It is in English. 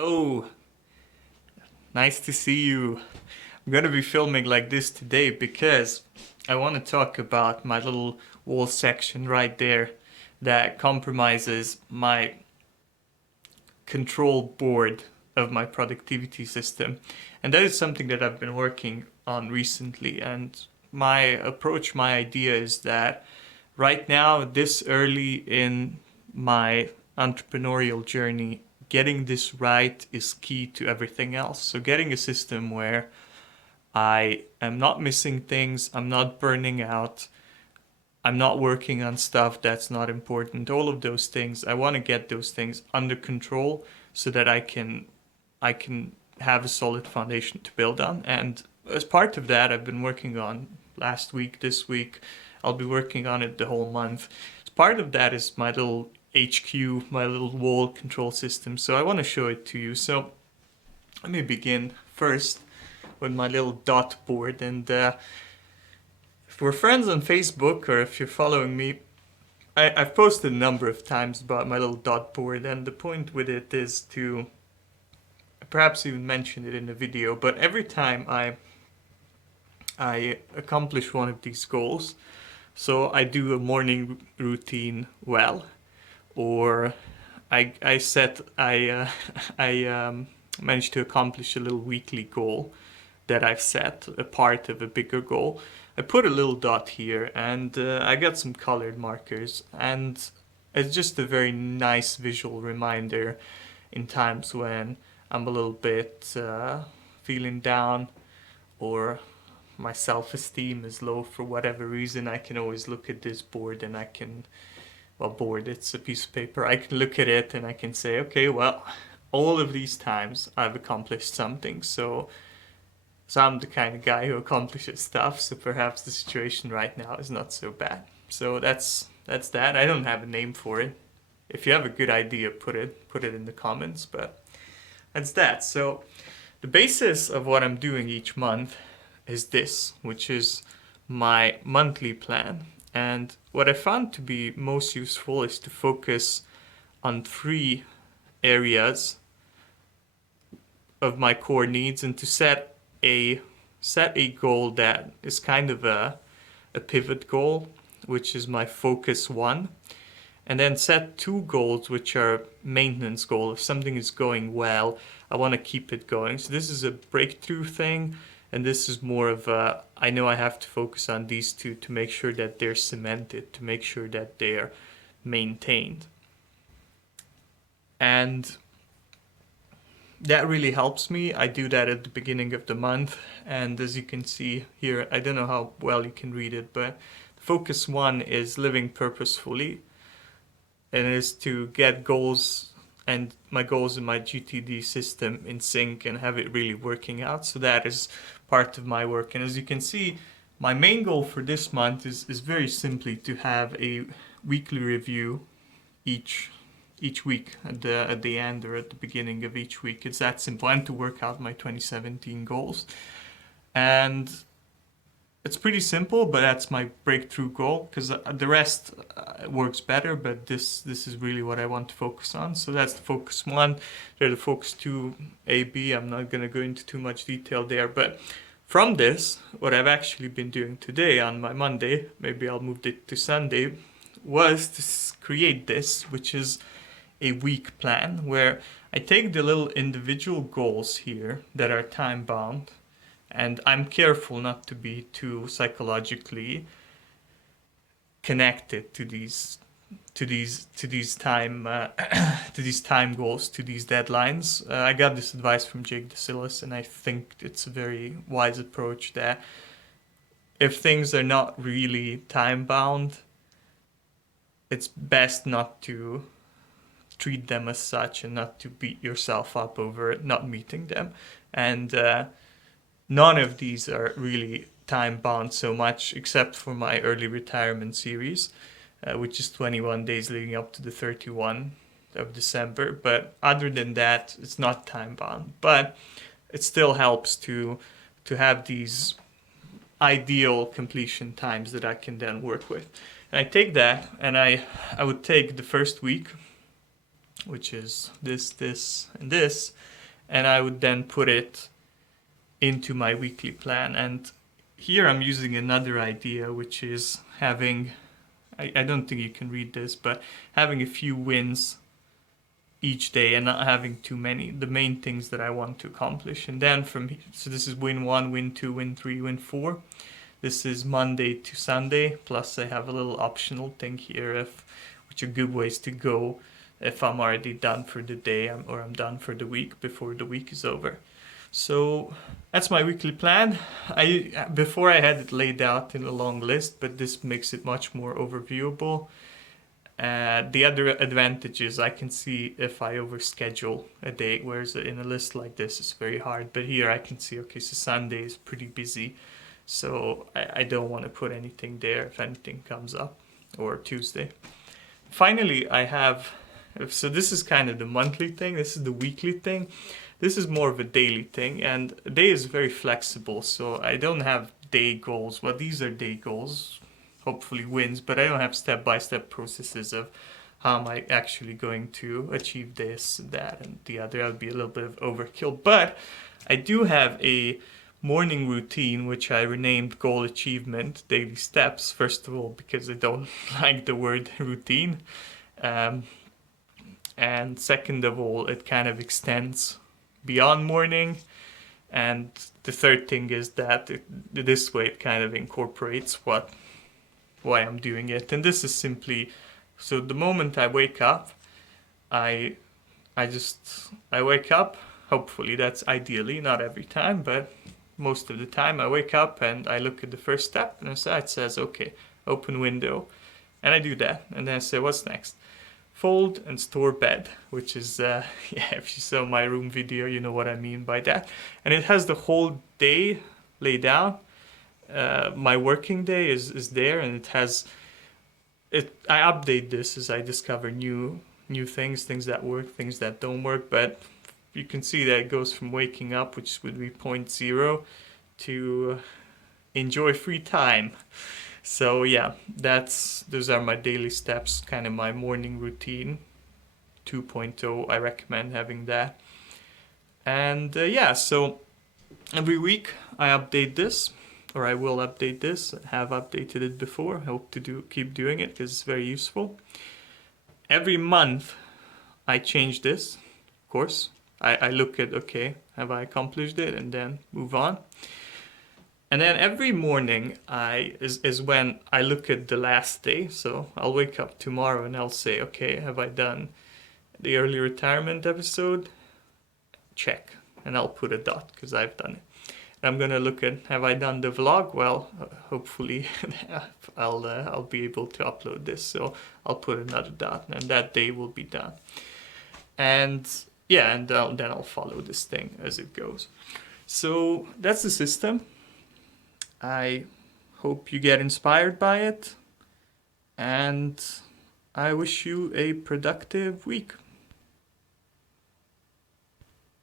Hello, nice to see you. I'm gonna be filming like this today because I want to talk about my little wall section right there that compromises my control board of my productivity system. And that is something that I've been working on recently. And my approach, my idea is that right now, this early in my entrepreneurial journey, getting this right is key to everything else. So, getting a system where I am not missing things, I'm not burning out, I'm not working on stuff that's not important. All of those things, I want to get those things under control so that I can have a solid foundation to build on. And as part of that, I've been working on last week, this week. I'll be working on it the whole month. As part of that is my little HQ, my little wall control system. So I want to show it to you. So let me begin first with my little dot board. And if we're friends on Facebook or if you're following me, I've posted a number of times about my little dot board, and the point with it is to perhaps even mention it in the video, but every time I accomplish one of these goals, so I do a morning routine well, or I set I managed to accomplish a little weekly goal that I've set, a part of a bigger goal. I put a little dot here, and I got some colored markers, and it's just a very nice visual reminder in times when I'm a little bit feeling down, or my self-esteem is low for whatever reason. I can always look at this board and I can, well, board, it's a piece of paper. I can look at it and I can say, okay, well, all of these times I've accomplished something. So I'm the kind of guy who accomplishes stuff. So perhaps the situation right now is not so bad. So that's that. I don't have a name for it. If you have a good idea, put it in the comments. But that's that. So the basis of what I'm doing each month is this, which is my monthly plan. And what I found to be most useful is to focus on three areas of my core needs and to set a goal that is kind of a pivot goal, which is my focus one, and then set two goals which are maintenance goal. If something is going well, I want to keep it going. So this is a breakthrough thing, and this is more of a, I know I have to focus on these two to make sure that they're cemented, to make sure that they're maintained. And that really helps me. I do that at the beginning of the month, and as you can see here, I don't know how well you can read it, but focus one is living purposefully, and it is to get goals and my goals in my GTD system in sync and have it really working out. So that is part of my work. And as you can see, my main goal for this month is very simply to have a weekly review each week at the end or at the beginning of each week. It's that simple, and to work out my 2017 goals. And it's pretty simple, but that's my breakthrough goal, because the rest works better, but this is really what I want to focus on. So that's the focus one. There's the focus two, A, B. I'm not going to go into too much detail there, but from this, what I've actually been doing today on my Monday, maybe I'll move it to Sunday, was to create this, which is a week plan, where I take the little individual goals here that are time bound, and I'm careful not to be too psychologically connected to these time to these time goals, to these deadlines. I got this advice from Jake Desilis, and I think it's a very wise approach, that if things are not really time bound, it's best not to treat them as such and not to beat yourself up over not meeting them. And none of these are really time bound so much, except for my early retirement series, which is 21 days leading up to the 31 of December. But other than that, it's not time bound. But it still helps to have these ideal completion times that I can then work with. And I take that, and I would take the first week, which is this, and this, and I would then put it into my weekly plan. And here I'm using another idea, which is having, I don't think you can read this, but having a few wins each day and not having too many, the main things that I want to accomplish. And then so this is win 1, win 2, win 3, win 4. This is Monday to Sunday, plus I have a little optional thing here which are good ways to go if I'm already done for the day or I'm done for the week before the week is over. So that's my weekly plan. Before I had it laid out in a long list, but this makes it much more overviewable. The other advantage is I can see if I overschedule a day, whereas in a list like this it's very hard. But here I can see, okay, so Sunday is pretty busy, so I don't want to put anything there if anything comes up, or Tuesday. Finally, so this is kind of the monthly thing, this is the weekly thing. This is more of a daily thing, and a day is very flexible, so I don't have day goals. Well, these are day goals, hopefully wins, but I don't have step-by-step processes of how am I actually going to achieve this, that, and the other. That would be a little bit of overkill. But I do have a morning routine, which I renamed Goal Achievement Daily Steps, first of all, because I don't like the word routine. And second of all, it kind of extends beyond morning. And the third thing is that this way it kind of incorporates why I'm doing it. And this is simply, so the moment I wake up, I wake up, hopefully that's ideally, not every time, but most of the time I wake up and I look at the first step and it says, okay, open window. And I do that. And then I say, what's next? Fold and store bed, which is, if you saw my room video, you know what I mean by that. And it has the whole day laid out. My working day is there, and I update this as I discover new things that work, things that don't work. But you can see that it goes from waking up, which would be point 0, to enjoy free time. So yeah, those are my daily steps, kind of my morning routine 2.0. I recommend having that. And so every week I update this, or I will update this. I have updated it before. I hope to keep doing it because it's very useful. Every month I change this, of course. I look at, okay, have I accomplished it, and then move on. And then every morning is when I look at the last day. So I'll wake up tomorrow and I'll say, okay, have I done the early retirement episode? Check. And I'll put a dot because I've done it. And I'm gonna look at, have I done the vlog? Well, hopefully I'll be able to upload this. So I'll put another dot, and that day will be done. And yeah, and then I'll follow this thing as it goes. So that's the system. I hope you get inspired by it, and I wish you a productive week.